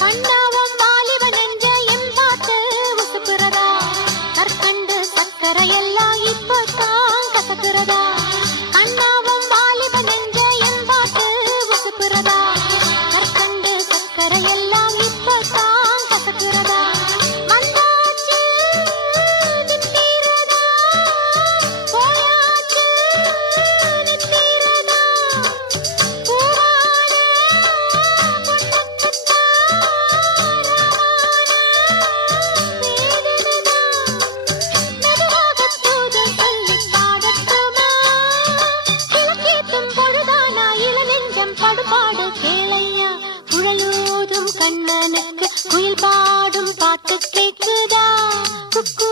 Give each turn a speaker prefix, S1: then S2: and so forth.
S1: கண்ணாவும் வாலிபன் என்ற என் உசுப்புறதா கற்கண்டு சக்கரை எல்லாம் இப்பதான் கசக்குறதா? கண்ணாவும் வாலிபன் என்ற என் உசுப்புறதா கற்கண்டு சக்கரை எல்லாம் இப்பதான் கசக்குறதா? குழலூதும் குயில் பாடும் பாட்டு கேட்குதா குக்கு